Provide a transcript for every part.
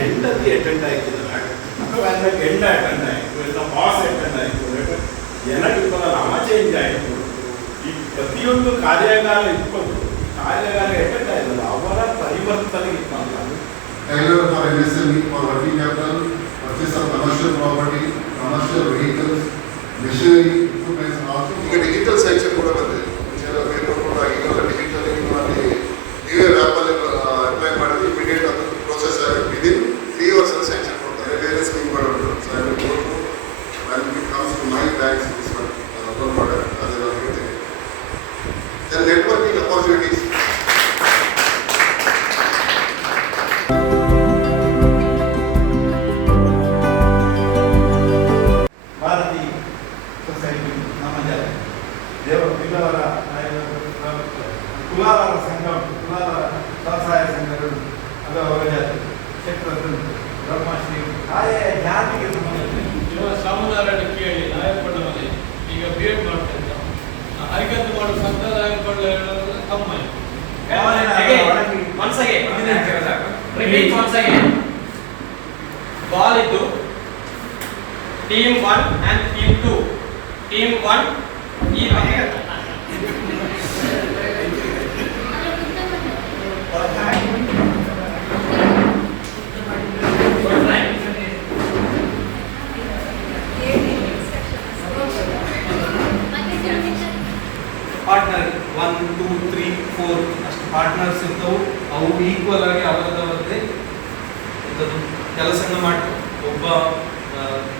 ಹೆಂಡತಿ ಅಟೆಂಡ್ ಆಯ್ತಿದ್ದಾರೆ ಅಥವಾ ಅಂದ್ರೆ ಗಂಡ ಅಟೆಂಡ್ ಆಯ್ತು ಇಲ್ಲ ಬಾಸ್ ಅಟೆಂಡ್ ಆಯ್ತು ಜನರಿಬ್ಬರ ನಾಮ ಚೇಂಜ್ ಆಯಿತು ಈ ಪ್ರತಿಯೊಂದು ಕಾರ್ಯಾಗಾರ ಇಟ್ಕೊಂಡು ಕಾರ್ಯಾಗಾರ ಅಟೆಂಡ್ ಆಯ್ತಲ್ಲ ಅವರ ಪರಿವರ್ತನೆ ಇಟ್ಕೊಂಡು Tailor for MSME for working capital, purchase of commercial property, commercial vehicles, machinery, equipment, also. ಈಗ ಡಿಜಿಟಲ್ ಸೆಕ್ಷನ್ ಕೂಡ ಬಂದಿದೆ ಕುಲಾಲರ ಸಂಘ ಕುಲಾಲರ ಸ್ವಸಹಾಯ ಸಂಘಗಳು ಅದು ಅವರ ಜಾತಿ ಕ್ಷೇತ್ರದ್ದು. ಬ್ರಹ್ಮಶ್ರೀ ಆಯಾ ಜಾತಿಗೆ ಸಂಬಂಧಿಸಿದ ಕೇಳಿ ನಾಯಕೊಂಡ ಮನೆ ಈಗ ಬಿ ಎಡ್ ಮಾಡ್ತಾ ಇದ್ದ ಹರಿಕತ್ತು ಮಾಡೋ ಸಂಘ ನಾಯಕಕೊಂಡ ಹೇಳೋದು ಕಮ್ಮ Once again, repeat once again. Ball itu team 1 and team 2. Team 1 ಈ partner one two three four ಅಷ್ಟು ಪಾರ್ಟ್ನರ್ಸ್ ಇರ್ತವು ಅವು ಈಕ್ವಲ್ ಆಗಿ ಅವರದವರದ್ದೇ ಎಂಥದ್ದು ಕೆಲಸನ ಮಾಡ್ತಾರೆ ಒಬ್ಬ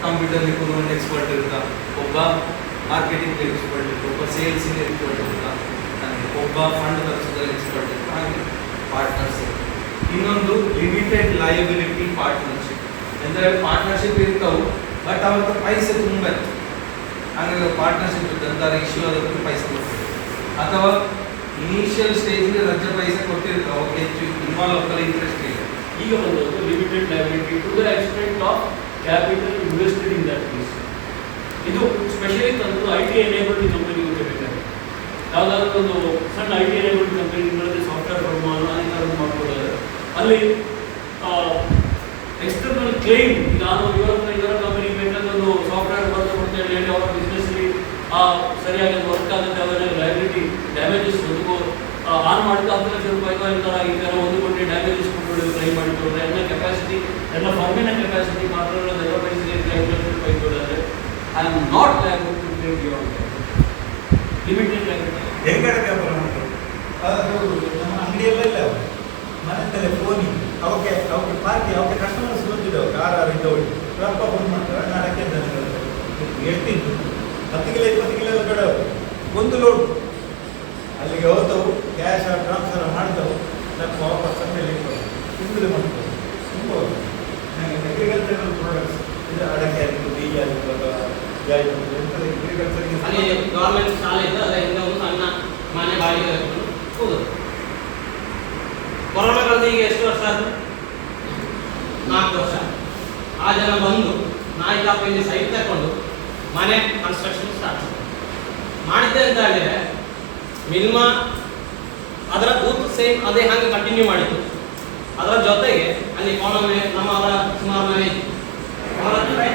ಕಂಪ್ಯೂಟರ್ ಒಂದು ಎಕ್ಸ್ಪರ್ಟ್ ಇರ್ತಾ ಒಬ್ಬ ಮಾರ್ಕೆಟಿಂಗ್ ಎಕ್ಸ್ಪರ್ಟ್ ಇತ್ತು ಒಬ್ಬ ಸೇಲ್ಸ್ ಎಕ್ಸ್ಪರ್ಟ್ ಇರ್ತಾ ಹಾಗೆ ಒಬ್ಬ ಫಂಡ್ ತರಿಸೋದ್ರಲ್ಲಿ ಎಕ್ಸ್ಪರ್ಟ್ ಇತ್ತು ಹಾಗೆ ಪಾರ್ಟ್ನರ್ಸ್ ಇನ್ನೊಂದು ಲಿಮಿಟೆಡ್ ಲಯಬಿಲಿಟಿ ಪಾರ್ಟ್ನರ್ಶಿಪ್ ಎಂದರೆ ಪಾರ್ಟ್ನರ್ಶಿಪ್ ಇರ್ತಾವು ಬಟ್ ಅವ್ರದ್ದು ಪೈಸೆ ತುಂಬ. ಇತ್ತು ಹಾಗಾಗಿ ಪಾರ್ಟ್ನರ್ಶಿಪ್ ಇದ್ದಂತಾರೆ ಇಶ್ಯೂ ಆದಕ್ಕೆ ಪೈಸೆ ಕೊಡ್ತಾರೆ. ಅಥವಾ ಇನಿಷಿಯಲ್ ಸ್ಟೇಜ್ಗೆ ರಜೆ ಪೈಸೆ ಕೊಟ್ಟಿರ್ತಾರೆ ಅವ್ರಿಗೆ ಹೆಚ್ಚು ಇನ್ವಾಲ್ವ್ ಆಗಲ್ಲ ಇಂಟ್ರೆಸ್ಟ್ ಇಲ್ಲ ಈಗ ಒಂದು limited liability to the extent of capital invested in that case ಇದು ಸ್ಪೆಷಲಿ ತಂದು ಐ ಟಿ ಎನೇಬಲ್ಡ್ ಕಂಪನಿಗೆ ಬೇಕಾದ್ರೆ ಯಾವುದಾದ್ರೂ ಒಂದು ಸಣ್ಣ ಐ ಟಿ ಎನೇಬಲ್ಡ್ ಕಂಪನಿಗಳಲ್ಲಿ ಸಾಫ್ಟ್ವೇರ್ ಬರ್ಮಾನ ಈ ಥರದ್ದು ಮಾಡ್ಕೊಳ್ತಾರೆ ಅಲ್ಲಿ ಎಕ್ಸ್ಟರ್ನಲ್ ಕ್ಲೇಮ್ ನಾನು ಇವರ ಇದರ ಬೇಕಾದ ಒಂದು ಸಾಫ್ಟ್ವೇರ್ ಬರ್ತಾ ಕೊಡ್ತೇನೆ ಹೇಳಿ ಅವರ ಬಿಸ್ನೆಸ್ಲಿ ಸರಿಯಾಗಿ ವರ್ಕ್ ಆಗುತ್ತೆ, ಅವರ ಲೈಬ್ರಿಟಿ ಡ್ಯಾಮೇಜಸ್ ಒಂದು ಆನ್ ಮಾಡಿದ ಹತ್ತು ಲಕ್ಷ ರೂಪಾಯಿ ಈ ಥರ ಈ ಥರ ಒಂದು ಕೋಟಿ ಡ್ಯಾಮೇಜಸ್ ಕೊಟ್ಟು ಟ್ರೈ ಮಾಡಿಕೊಡ್ರೆ ಎಲ್ಲ ಕೆಪಾಸಿಟಿ ಎಲ್ಲ ಫರ್ಮಿನ ಕೆಪಾಸಿಟಿ ಮಾತ್ರ I am not liable to claim your limited liability ಹೆಂಗಡ ವ್ಯಾಪಾರ ಮಾಡ್ತಾರೆ ಅದು ನಮ್ಮ ಅಂಗಡಿಯಲ್ಲ ಇಲ್ಲ. ಅವು ಮನೆಯಲ್ಲೇ ಫೋನಿ ಅವಕ್ಕೆ ಅವಕ್ಕೆ ಪಾರ್ಟಿ ಅವಕ್ಕೆ ಕಸ್ಟಮರ್ಸ್ ಬಂದಿದ್ದಾವೆ ಕಾರ್ ಆರು ಇದ್ದವಳು ರೊಕ್ಕ ಫೋನ್ ಮಾಡ್ತಾರೆ ನಾಡಕ್ಕೆ ಎಷ್ಟಿತ್ತು ಹತ್ತು ಕಿಲೋ ಇಪ್ಪತ್ತು ಕಿಲೋ ಅವು. ಒಂದು ಲೋಡ್ ಅಲ್ಲಿಗೆ ಹೋಗ್ತವು ಕ್ಯಾಶ್ ಟ್ರಾನ್ಸ್ಫರ್ ಮಾಡ್ತವು ನಮ್ಮ ವಾಪಸ್ ಸಂದೇಲಿ ತಿಂಗಳು ಮಾಡ್ತವೆ ತುಂಬ ನನಗೆ ಅಗ್ರಿಕಲ್ಚರಲ್ ಪ್ರಾಡಕ್ಟ್ಸ್ ಇದು ಅಡಕೆ ಆಗಿತ್ತು ಬೀಜ ಆಗಿತ್ತು ಅಥವಾ ಜಾಯಿ ಅಲ್ಲಿ ಗೌರ್ಮೆಂಟ್ ಶಾಲೆ ಇದ್ದು ಅದರಿಂದ ಒಂದು ಸಣ್ಣ ಮನೆ ಬಾಡಿಗೆ ಹೋಗುದು. ಕೊರೋನಾ ಕಾಲದ ಈಗ ಎಷ್ಟು ವರ್ಷ ಆಯ್ತು? ನಾಲ್ಕು ವರ್ಷ. ಆ ಜನ ಬಂದು ನಾಯಿಕಾಪ ಇಲ್ಲಿ ಸೈಟ್ ತಗೊಂಡು ಮನೆ ಕನ್ಸ್ಟ್ರಕ್ಷನ್ ಸ್ಟಾರ್ಟ್ ಮಾಡಿದ್ದೆ ಅಂತ ಹೇಳಿದ್ರೆ, ಮಿನಿಮ ಅದರ ಬೂತ್ ಸೇಮ್ ಅದೇ ಹಾಗೆ ಕಂಟಿನ್ಯೂ ಮಾಡಿತ್ತು ಅದರ ಜೊತೆಗೆ ಅಲ್ಲಿ ಕೋಣಮನೆ, ನಮ್ಮ ಅವರ, ಸುಮಾರು ಮನೆ ಇತ್ತು ಅವರ ಈಗ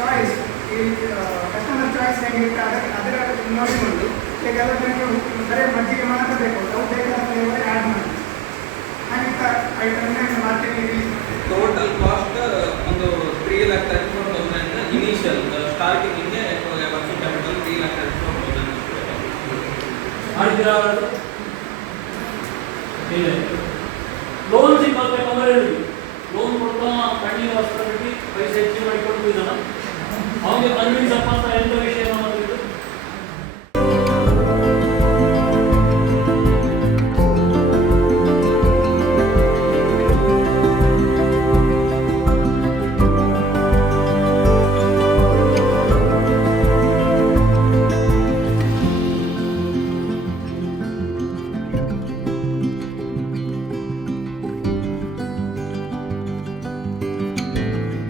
ಚಾಯ್ಸ್ ಈ ಕಸ್ಟಮರ್ ಚಾಯ್ಸ್ ಹೆಂಗಿರುತ್ತೆ ಅದಕ್ಕೆ ಅದರ ನೋಡಿಕೊಂಡು ಈಗ ಕೆಲವೊಂದಕ್ಕೆ ಬರೀ ಮಜ್ಜಿಗೆ ಮಾತ್ರ ಬೇಕು ಅವು ಬೇಕಾದ ಫ್ಲೇವರ್ ಆ್ಯಡ್ ಮಾಡಿ ಹಾಗೆ ಐಟಮ್ನ ಮಾರ್ಕೆಟಿಗೆ ಟೋಟಲ್ ಕಾಸ್ಟ್ ಒಂದು ತ್ರೀ ಲ್ಯಾಕ್ ತರ್ಟಿ ಇನಿಷಿಯಲ್ ಸ್ಟಾರ್ಟಿಂಗಿಗೆ ವರ್ಕಿಂಗ್ ಕ್ಯಾಪಿಟಲ್ ತ್ರೀ ಲ್ಯಾಕ್ ಇದೆ ಲೋನ್